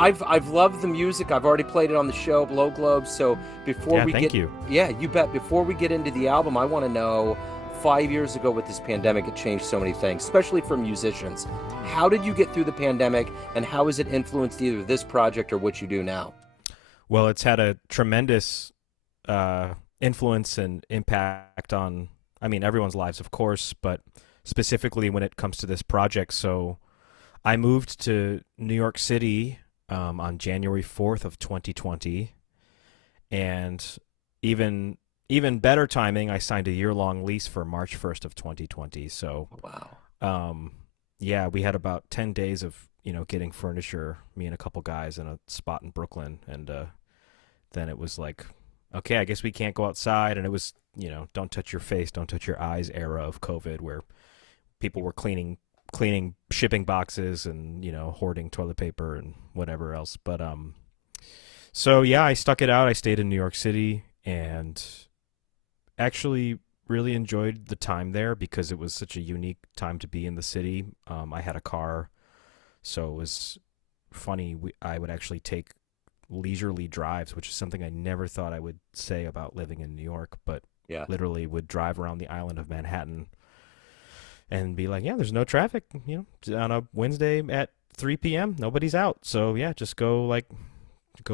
I've loved the music. I've already played it on the show, Blow Globe. So before Yeah, we thank get, you. yeah, you bet. Before we get into the album, I want to know, 5 years ago with this pandemic, it changed so many things, especially for musicians. How did you get through the pandemic, and how has it influenced either this project or what you do now? Well, it's had a tremendous uh, influence and impact on, I mean, everyone's lives, of course, but specifically when it comes to this project. So I moved to New York City on January 4th of 2020, and even even better timing, I signed a year-long lease for March 1st of 2020. So Wow. um, yeah, we had about 10 days of getting furniture, me and a couple guys in a spot in Brooklyn, and then it was like, okay, I guess we can't go outside, and it was don't touch your face, don't touch your eyes era of COVID, where people were cleaning shipping boxes and hoarding toilet paper and whatever else. But so yeah, I stuck it out. I stayed in New York City and actually really enjoyed the time there because it was such a unique time to be in the city. I had a car, so it was funny. I would actually take leisurely drives, which is something I never thought I would say about living in New York, but Yeah. literally would drive around the island of Manhattan and be like, yeah, there's no traffic, on a Wednesday at 3 p.m. Nobody's out. So yeah, just go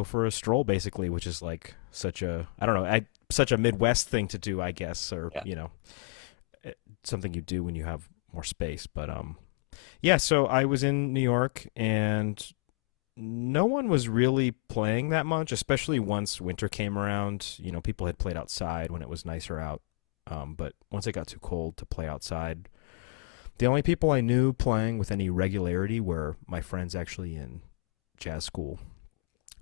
for a stroll basically, which is like such a, I don't know, such a Midwest thing to do, I guess, or Yeah. something you do when you have more space. But yeah, so I was in New York and no one was really playing that much, especially once winter came around. People had played outside when it was nicer out. But once it got too cold to play outside, the only people I knew playing with any regularity were my friends actually in jazz school.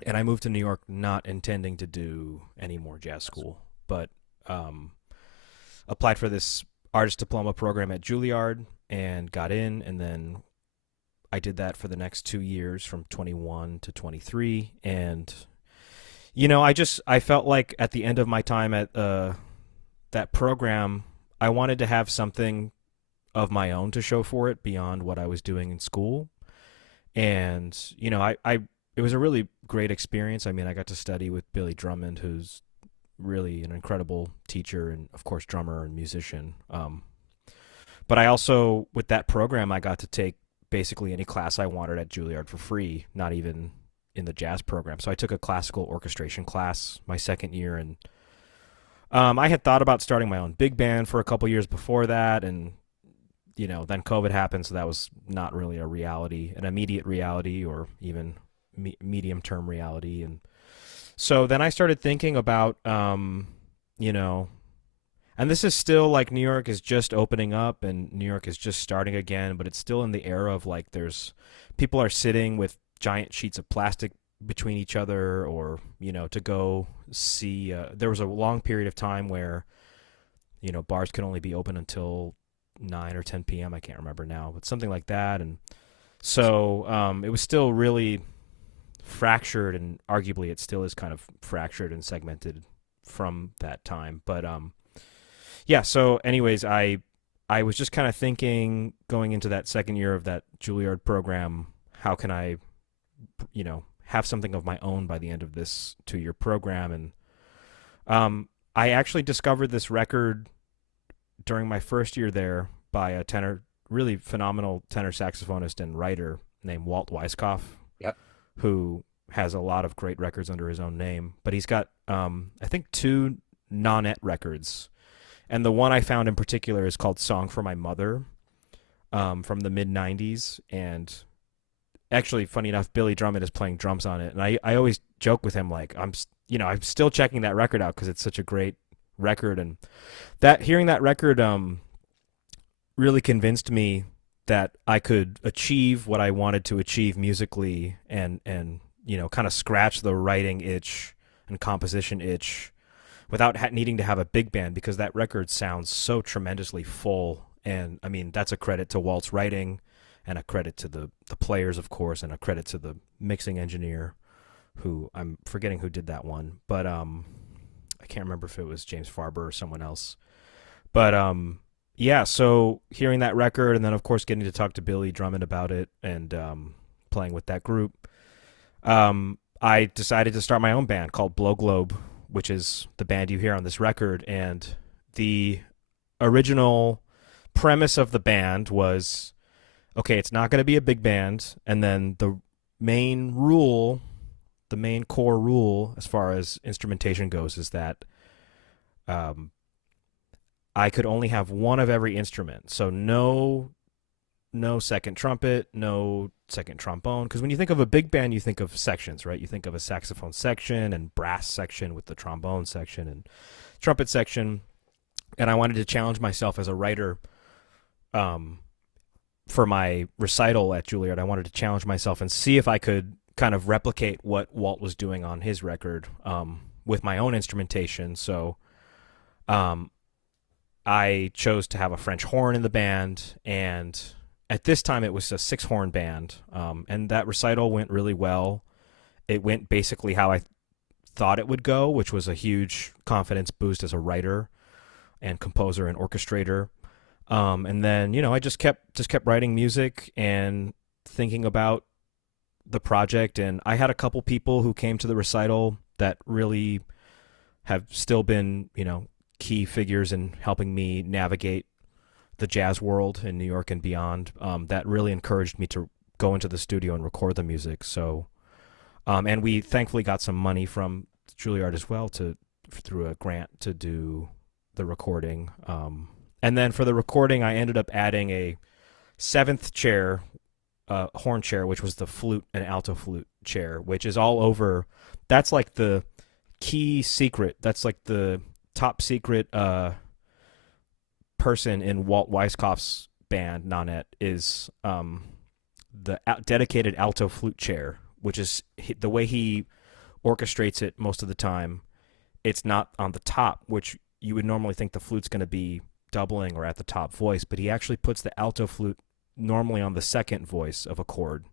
And I moved to New York not intending to do any more jazz school, but um, applied for this artist diploma program at Juilliard and got in. And then I did that for the next 2 years from 21 to 23. And, I felt like at the end of my time at that program, I wanted to have something of my own to show for it beyond what I was doing in school. And, I it was a really great experience. I mean, I got to study with Billy Drummond, who's really an incredible teacher and, of course, drummer and musician. But I also, with that program, I got to take basically any class I wanted at Juilliard for free, not even in the jazz program. So I took a classical orchestration class my second year, and I had thought about starting my own big band for a couple years before that, and then COVID happened, so that was not really a reality, an immediate reality, or even medium-term reality. And so then I started thinking about, you know, and this is still like New York is just opening up and New York is just starting again, but it's still in the era of like there's people are sitting with giant sheets of plastic between each other, or to go see. There was a long period of time where bars could only be open until 9 or 10 p.m. I can't remember now, but something like that. And so it was still really fractured, and arguably it still is kind of fractured and segmented from that time. But yeah. So, anyways, I was just kind of thinking going into that second year of that Juilliard program, how can I, have something of my own by the end of this 2 year program? And I actually discovered this record during my first year there by a tenor, really phenomenal tenor saxophonist and writer named Walt Weiskopf, Yep. who has a lot of great records under his own name. But he's got, I think, two nonet records. And the one I found in particular is called Song for My Mother, from the mid 90s. And actually, funny enough, Billy Drummond is playing drums on it. And I always joke with him, like, I'm still checking that record out because it's such a great record. And hearing that record really convinced me that I could achieve what I wanted to achieve musically, and kind of scratch the writing itch and composition itch without needing to have a big band, because that record sounds so tremendously full. And I mean, that's a credit to Walt's writing, and a credit to the players, of course, and a credit to the mixing engineer, who I'm forgetting who did that one, but I can't remember if it was James Farber or someone else. But yeah, so hearing that record, and then of course getting to talk to Billy Drummond about it, and playing with that group, I decided to start my own band called Blow Globe, which is the band you hear on this record. And the original premise of the band was, okay, it's not going to be a big band. And then main rule, the main core rule as far as instrumentation goes is that um, I could only have one of every instrument. So no second trumpet, no second trombone. Because when you think of a big band, you think of sections, right? You think of a saxophone section and brass section with the trombone section and trumpet section. And I wanted to challenge myself as a writer. For my recital at Juilliard, I wanted to challenge myself and see if I could kind of replicate what Walt was doing on his record with my own instrumentation. So um, I chose to have a French horn in the band, and at this time it was a 6-horn band, and that recital went really well. It went basically how I thought it would go, which was a huge confidence boost as a writer and composer and orchestrator. And then I just kept writing music and thinking about the project. And I had a couple people who came to the recital that really have still been key figures in helping me navigate the jazz world in New York and beyond. That really encouraged me to go into the studio and record the music. So, and we thankfully got some money from Juilliard as well through a grant to do the recording. And then for the recording, I ended up adding a 7th chair, horn chair, which was the flute and alto flute chair, which is all over. That's like the key secret. That's like the top secret person in Walt Weiskopf's band, Nanette, is the dedicated alto flute chair, which is the way he orchestrates it most of the time. It's not on the top, which you would normally think the flute's going to be doubling or at the top voice, but he actually puts the alto flute normally on the second voice of a chord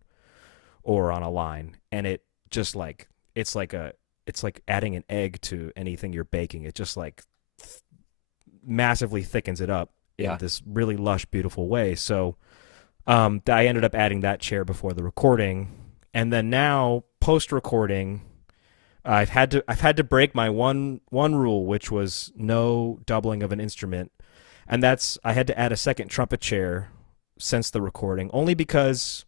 or on a line, and it just like it's like adding an egg to anything you're baking. It just like massively thickens it up in this really lush, beautiful way. So I ended up adding that chair before the recording, and then now post recording, I've had to break my one rule, which was no doubling of an instrument. And that's, I had to add a second trumpet chair since the recording, only because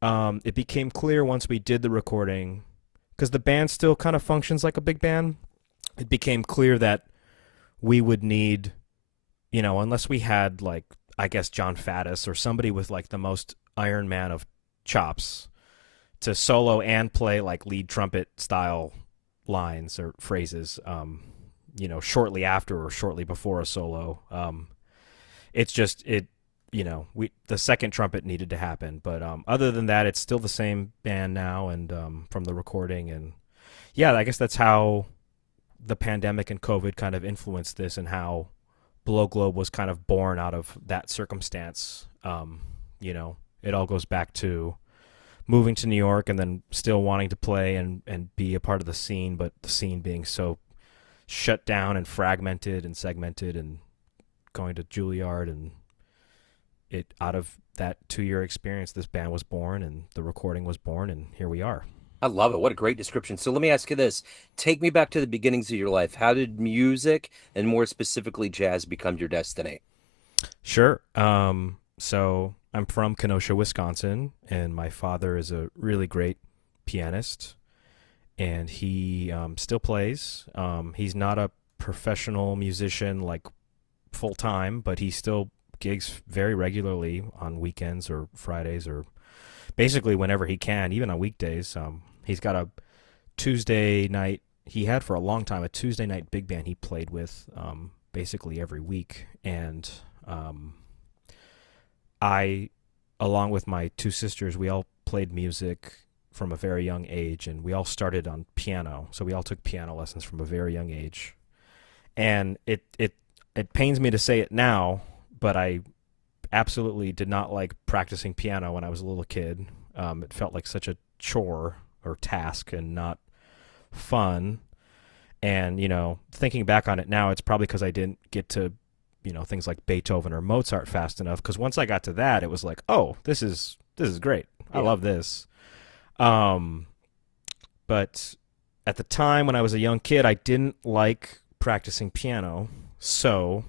it became clear once we did the recording, because the band still kind of functions like a big band, it became clear that we would need, unless we had like, I guess, John Faddis or somebody with like the most Iron Man of chops to solo and play like lead trumpet style lines or phrases, shortly after or shortly before a solo. It's just the second trumpet needed to happen, but other than that, it's still the same band now, and from the recording. And yeah, I guess that's how the pandemic and COVID kind of influenced this, and how Blow Globe was kind of born out of that circumstance. It all goes back to moving to New York and then still wanting to play and be a part of the scene, but the scene being so shut down and fragmented and segmented, and going to Juilliard, and it out of that 2-year experience, this band was born and the recording was born, and here we are. I love it. What a great description. So let me ask you this. Take me back to the beginnings of your life. How did music, and more specifically jazz, become your destiny? Sure. So I'm from Kenosha, Wisconsin, and my father is a really great pianist, and he still plays. He's not a professional musician like full time, but he still gigs very regularly on weekends or Fridays, or basically whenever he can, even on weekdays. He's got a Tuesday night. He had for a long time a Tuesday night big band he played with basically every week, and I, along with my 2 sisters, we all played music from a very young age, and we all started on piano. So we all took piano lessons from a very young age. And it pains me to say it now, but I absolutely did not like practicing piano when I was a little kid. It felt like such a chore or task and not fun. And, thinking back on it now, it's probably because I didn't get to, things like Beethoven or Mozart fast enough. Because once I got to that, it was like, oh, this is great. I love this. But at the time when I was a young kid, I didn't like practicing piano. So,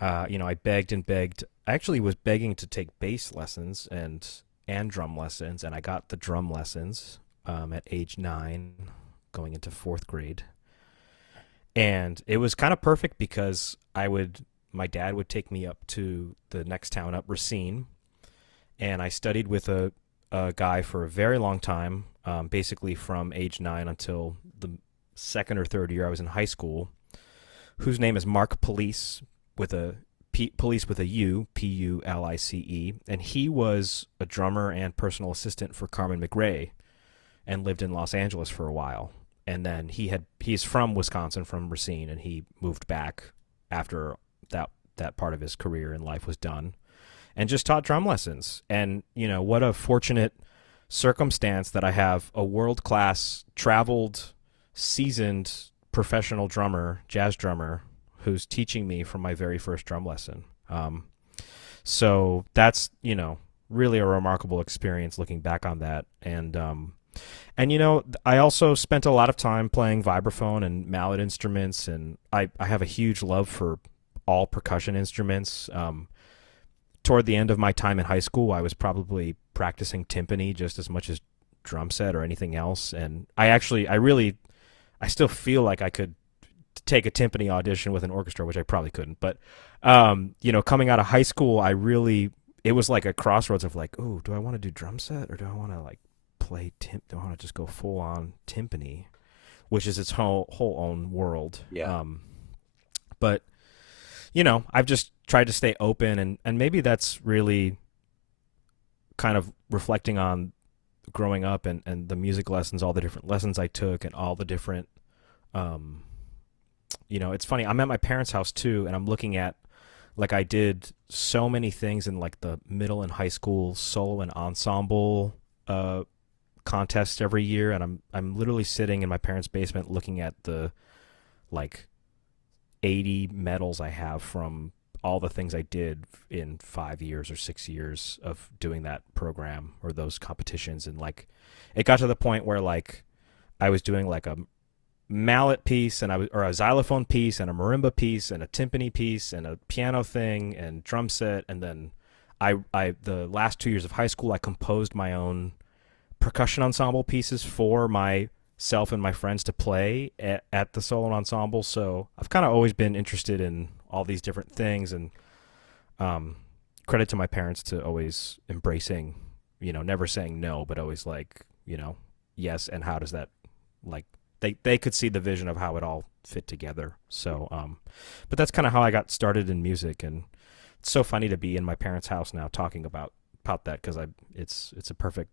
I begged and begged. I actually was begging to take bass lessons and drum lessons, and I got the drum lessons at age 9, going into 4th grade. And it was kind of perfect because my dad would take me up to the next town up, Racine, and I studied with a guy for a very long time, basically from age 9 until the second or third year I was in high school, whose name is Mark Police, with a Police with a U, Pulice, and he was a drummer and personal assistant for Carmen McRae, and lived in Los Angeles for a while. And then he's from Wisconsin, from Racine, and he moved back after that part of his career and life was done, and just taught drum lessons. And what a fortunate circumstance that I have a world-class, traveled, seasoned professional drummer, jazz drummer, who's teaching me from my very first drum lesson. So that's really a remarkable experience looking back on that. And I also spent a lot of time playing vibraphone and mallet instruments, and I have a huge love for all percussion instruments. Toward the end of my time in high school, I was probably practicing timpani just as much as drum set or anything else. And I still feel like I could take a timpani audition with an orchestra, which I probably couldn't. But, coming out of high school, it was like a crossroads of like, oh, do I want to do drum set, or do I want to like play do I want to just go full on timpani, which is its whole own world. Yeah. But I've just tried to stay open, and maybe that's really kind of reflecting on growing up and the music lessons, all the different lessons I took, and all the different, it's funny. I'm at my parents' house too, and I'm looking at, like, I did so many things in like the middle and high school solo and ensemble contests every year, and I'm literally sitting in my parents' basement looking at the like 80 medals I have from all the things I did in 5 years or 6 years of doing that program or those competitions. And like, it got to the point where like I was doing like a mallet piece or a xylophone piece and a marimba piece and a timpani piece and a piano thing and drum set. And then the last 2 years of high school, I composed my own percussion ensemble pieces for myself and my friends to play at the solo ensemble. So I've kind of always been interested in all these different things, and credit to my parents to always embracing, never saying no, but always like, yes, and how does that, like, they could see the vision of how it all fit together. So but that's kind of how I got started in music, and it's so funny to be in my parents' house now talking about that, because it's a perfect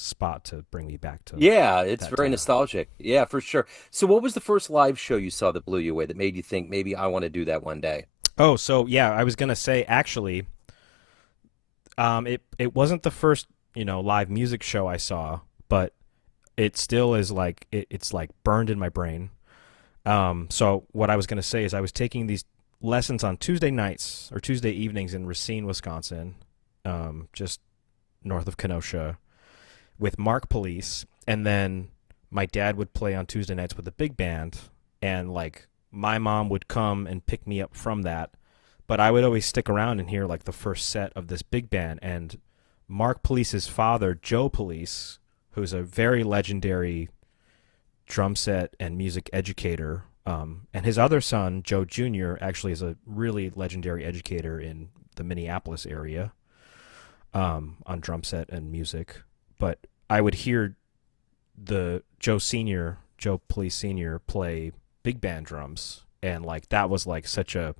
spot to bring me back to. Yeah, it's that very time. nostalgic. Yeah, for sure. So what was the first live show you saw that blew you away, that made you think maybe I want to do that one day? Oh, so yeah, I was gonna say actually, it wasn't the first live music show I saw, but it still is like it's like burned in my brain. So what I was gonna say is I was taking these lessons on Tuesday nights or Tuesday evenings in Racine, Wisconsin, just north of Kenosha, with Mark Police, and then my dad would play on Tuesday nights with a big band, and like my mom would come and pick me up from that, but I would always stick around and hear like the first set of this big band. And Mark Police's father, Joe Police, who's a very legendary drum set and music educator, and his other son, Joe Jr., actually is a really legendary educator in the Minneapolis area, on drum set and music. But I would hear the Joe Police Senior play big band drums, and like that was like such a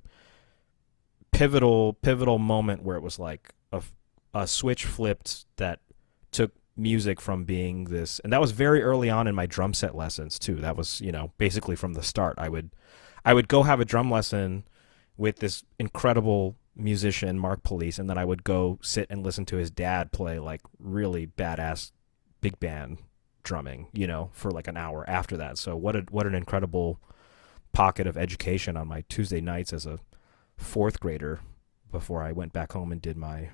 pivotal moment where it was like a switch flipped that took music from being this. And that was very early on in my drum set lessons too. That was, basically from the start. I would go have a drum lesson with this incredible musician, Mark Police, and then I would go sit and listen to his dad play like really badass big band drumming, for like an hour after that. So what an incredible pocket of education on my Tuesday nights as a 4th grader, before I went back home and did my,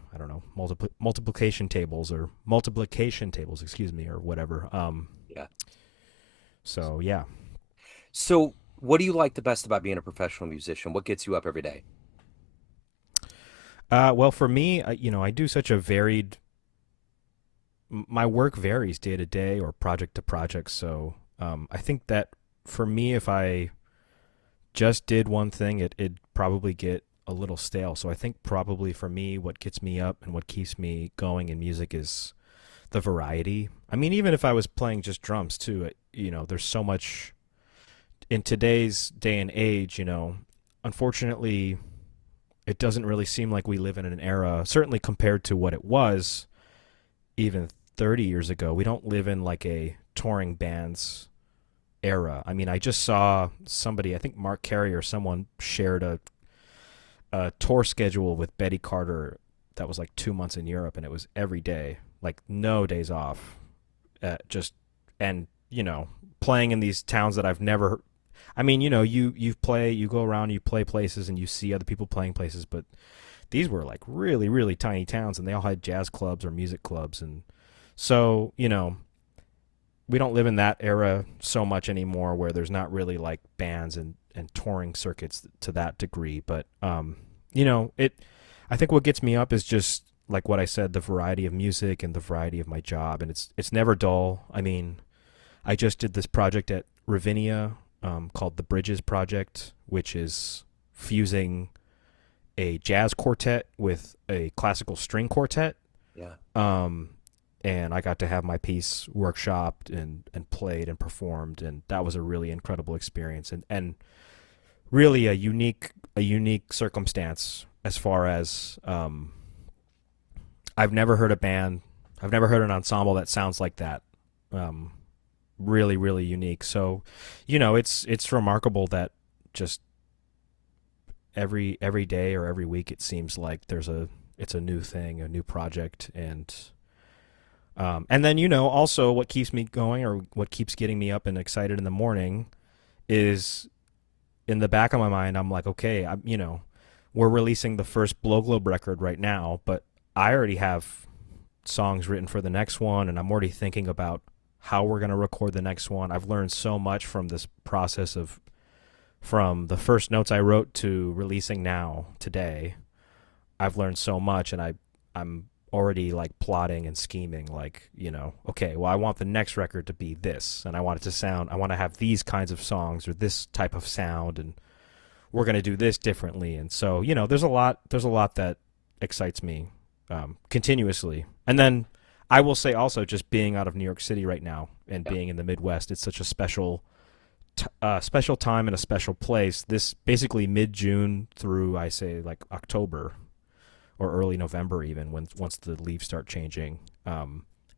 multiplication tables, excuse me, or whatever. Yeah. So yeah. So, what do you like the best about being a professional musician? What gets you up every day? Well, for me, I do such a varied. My work varies day to day or project to project. So I think that for me, if I just did one thing, it'd probably get a little stale. So I think probably for me, what gets me up and what keeps me going in music is the variety. I mean, even if I was playing just drums too, there's so much in today's day and age. Unfortunately, it doesn't really seem like we live in an era, certainly compared to what it was even 30 years ago. We don't live in like a touring bands era. I mean, I just saw somebody, I think Mark Carey or someone shared a tour schedule with Betty Carter that was like 2 months in Europe, and it was every day, like no days off. Just and playing in these towns that I've never. I mean, you go around, you play places, and you see other people playing places, but these were like really, really tiny towns, and they all had jazz clubs or music clubs, and so we don't live in that era so much anymore, where there's not really like bands and touring circuits to that degree. But it. I think what gets me up is just like what I said, the variety of music and the variety of my job, and it's never dull. I mean, I just did this project at Ravinia called the Bridges Project, which is fusing a jazz quartet with a classical string quartet. Yeah. And I got to have my piece workshopped and played and performed, and that was a really incredible experience and really a unique circumstance as far as I've never heard an ensemble that sounds like that. Really, really unique. So, it's remarkable that just every day or every week it seems like it's a new thing, a new project, and then also what keeps me going or what keeps getting me up and excited in the morning is in the back of my mind. I'm like, okay, we're releasing the first Blow Globe record right now, but I already have songs written for the next one, and I'm already thinking about how we're going to record the next one. I've learned so much from this process from the first notes I wrote to releasing now today. I've learned so much, and I'm already like plotting and scheming, like, okay, well, I want the next record to be this, and I want to have these kinds of songs or this type of sound, and we're going to do this differently. And so, there's a lot that excites me continuously. And then I will say also, just being out of New York City right now and being in the Midwest, it's such a special time and a special place. This basically mid-June through, I say, like October or early November, even once the leaves start changing.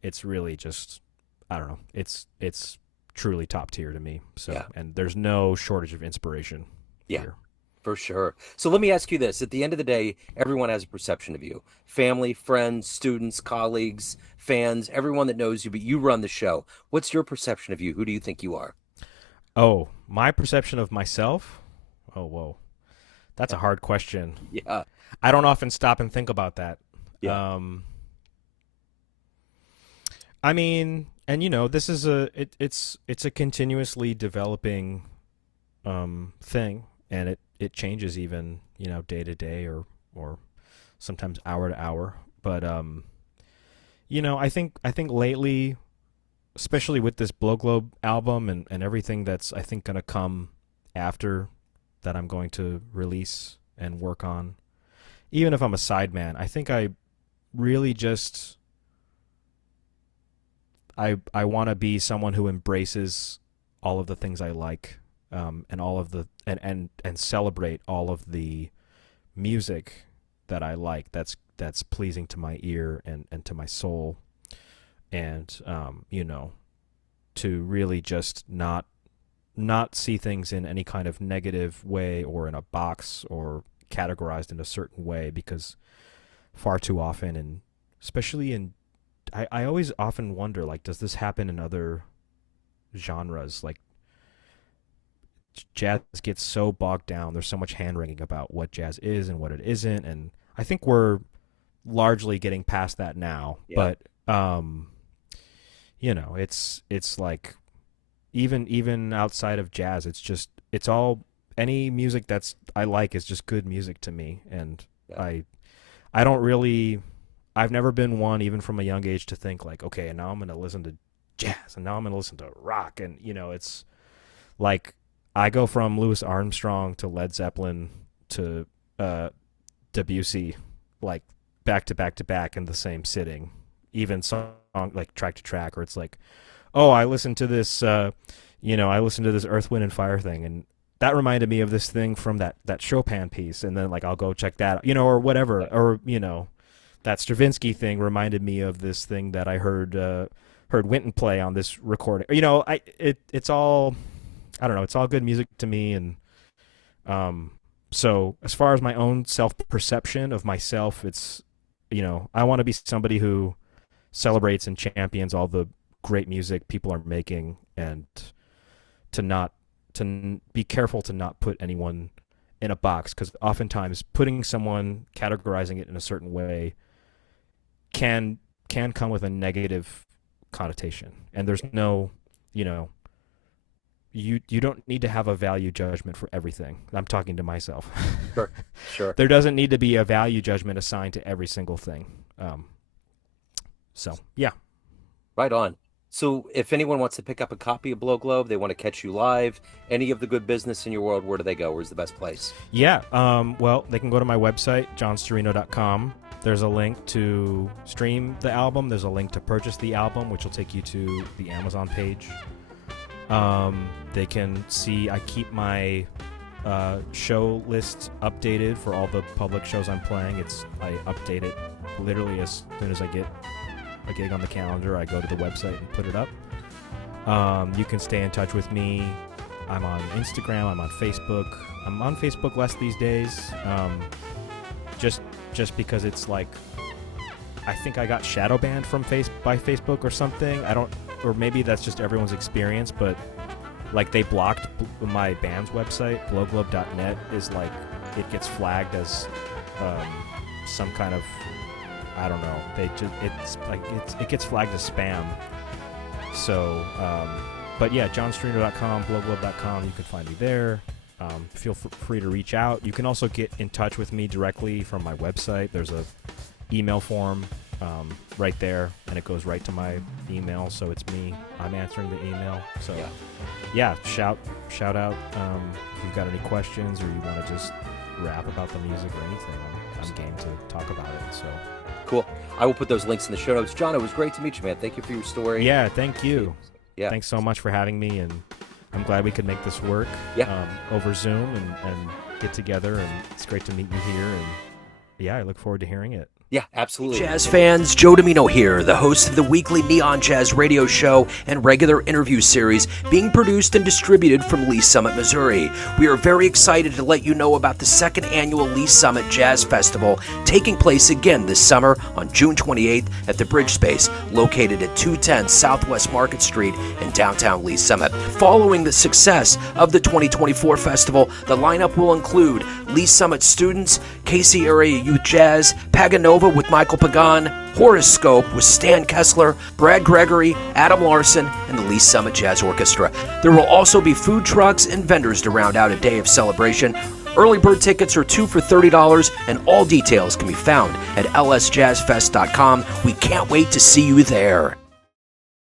It's really just, I don't know. It's truly top tier to me. So, Yeah. and there's no shortage of inspiration Yeah. here. For sure. So let me ask you this. At the end of the day, everyone has a perception of you. Family, friends, students, colleagues, fans, everyone that knows you, but you run the show. What's your perception of you? Who do you think you are? Oh, my perception of myself? Oh, whoa. That's a hard question. Yeah. I don't often stop and think about that. Yeah. I mean, and this is it's a continuously developing thing, and it changes even, day to day or sometimes hour to hour. But I think lately, especially with this Blow Globe album and everything that's, I think, gonna come after that, I'm going to release and work on. Even if I'm a sideman, I think I really just I want to be someone who embraces all of the things I like, and all of the and celebrate all of the music that I like. That's pleasing to my ear and to my soul, and to really just not see things in any kind of negative way or in a box or categorized in a certain way, because far too often, and especially I always often wonder, like, does this happen in other genres? Like, jazz gets so bogged down. There's so much hand wringing about what jazz is and what it isn't, and I think we're largely getting past that now. Yeah. But it's like even outside of jazz, it's all any music that's I like is just good music to me, and Yeah. I don't really I've never been one even from a young age to think like, okay, and now I'm going to listen to jazz and now I'm going to listen to rock, and it's like I go from Louis Armstrong to Led Zeppelin to Debussy, like back to back to back in the same sitting, even song like track to track, or it's like, oh, I listened to this, I listened to this Earth, Wind, and Fire thing, and that reminded me of this thing from that Chopin piece, and then like I'll go check that out, or whatever, or that Stravinsky thing reminded me of this thing that I heard Wynton play on this recording. It's all, I don't know, it's all good music to me, and so as far as my own self-perception of myself, it's, I want to be somebody who celebrates and champions all the great music people are making, and to be careful to not put anyone in a box, because oftentimes putting someone, categorizing it in a certain way can come with a negative connotation, and there's no, you don't need to have a value judgment for everything. I'm talking to myself. Sure. There doesn't need to be a value judgment assigned to every single thing. So yeah. Right on. So if anyone wants to pick up a copy of Blow Globe, they want to catch you live, any of the good business in your world, where do they go? Where's the best place? Yeah. Well, they can go to my website, johnsturino.com. There's a link to stream the album. There's a link to purchase the album, which will take you to the Amazon page. They can see I keep my show list updated for all the public shows I'm playing. I update it literally as soon as I get a gig on the calendar. I go to the website and put it up. You can stay in touch with me. I'm on Instagram. I'm on Facebook. I'm on Facebook less these days. Just because it's like, I think I got shadow banned from by Facebook or something. Or maybe that's just everyone's experience, but like they blocked my band's website, blowglobe.net, is like, it gets flagged as some kind of, I don't know. It gets flagged as spam. So, but yeah, johnsturino.com, blowglobe.com, you can find me there. Feel free to reach out. You can also get in touch with me directly from my website. There's a email form right there, and it goes right to my email. So it's me. I'm answering the email. So yeah, shout out if you've got any questions, or you want to just rap about the music or anything. I'm game to talk about it. So. Cool. I will put those links in the show notes. John, it was great to meet you, man. Thank you for your story. Yeah, thank you. Yeah. Thanks so much for having me, and I'm glad we could make this work over Zoom and get together, and it's great to meet you here, and yeah, I look forward to hearing it. Yeah, absolutely. Jazz fans, Joe Domino here, the host of the weekly Neon Jazz radio show and regular interview series being produced and distributed from Lee Summit, Missouri. We are very excited to let you know about the second annual Lee Summit Jazz Festival taking place again this summer on June 28th at the Bridge Space, located at 210 Southwest Market Street in downtown Lee Summit. Following the success of the 2024 festival, the lineup will include Lee Summit students, KC Area Youth Jazz, Paganova with Michael Pagan, Horoscope with Stan Kessler, Brad Gregory, Adam Larson, and the Lee Summit Jazz Orchestra. There will also be food trucks and vendors to round out a day of celebration. Early bird tickets are 2 for $30, and all details can be found at lsjazzfest.com. We can't wait to see you there.